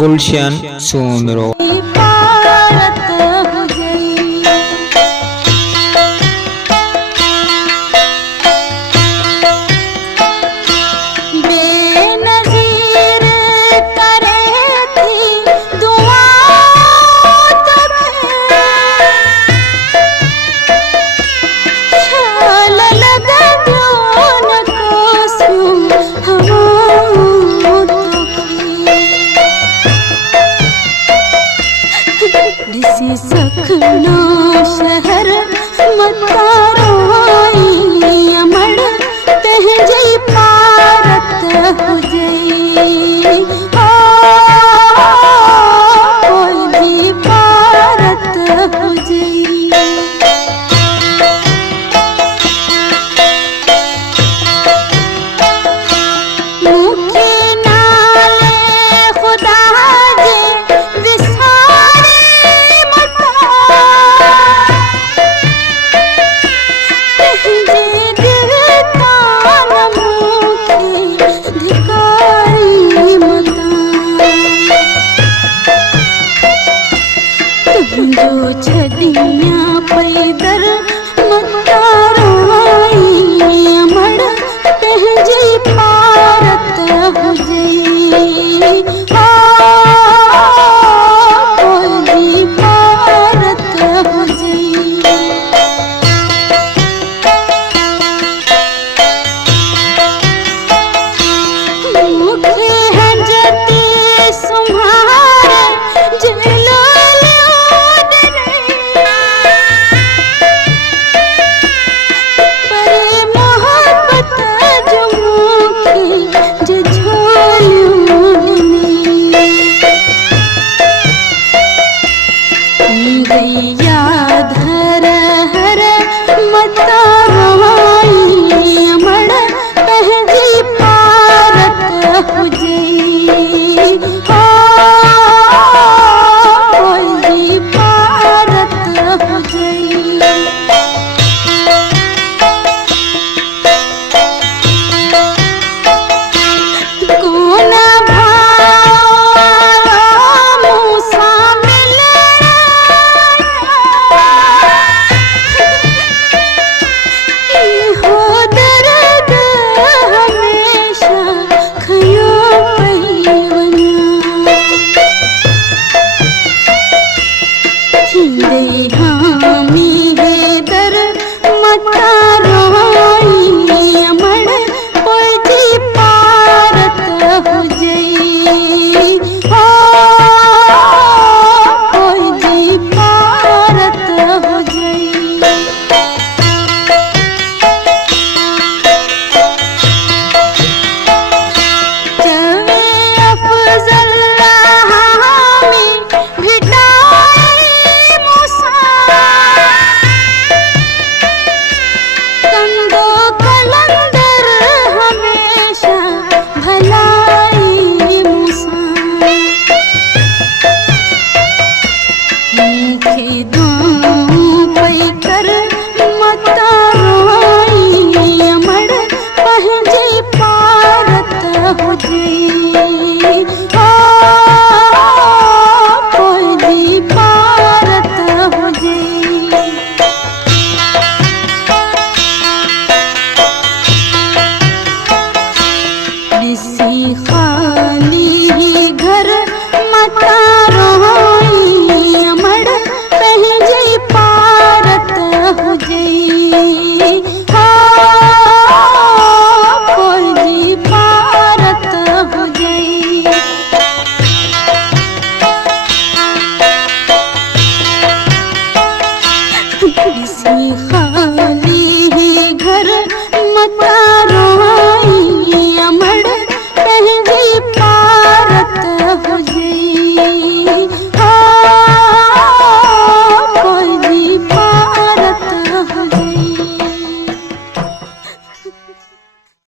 गुलशन सुंदरो सखना शहर मतारो अमड़ तहजी पारत हो जई कोई भी पारत हो जई मुखे नाले खुदा जे जो छदिया पैदर मतारो अमड़ तहजी पारत हो जई कोई पारत हो जई मुखे हजती सुम्हारे जिलो धर हर मतारो अमड़ तहजी पारत हो जई कोई पारत हो जई कौन हामी हैदर मतारो अमड़ तहजी पारत हो जई कोई पारत हो जई चवे अफजल हामी भिटा कंदो कलंदर हमेशा भलाई मुसा मुखे दाऊं पैकर मतारो अमड़ तहजी पारत हो जई कोई पारत हो जई इसी खाली घर मतारो अमड़ तहजी पारत हो जई कोई पारत हो जई इसी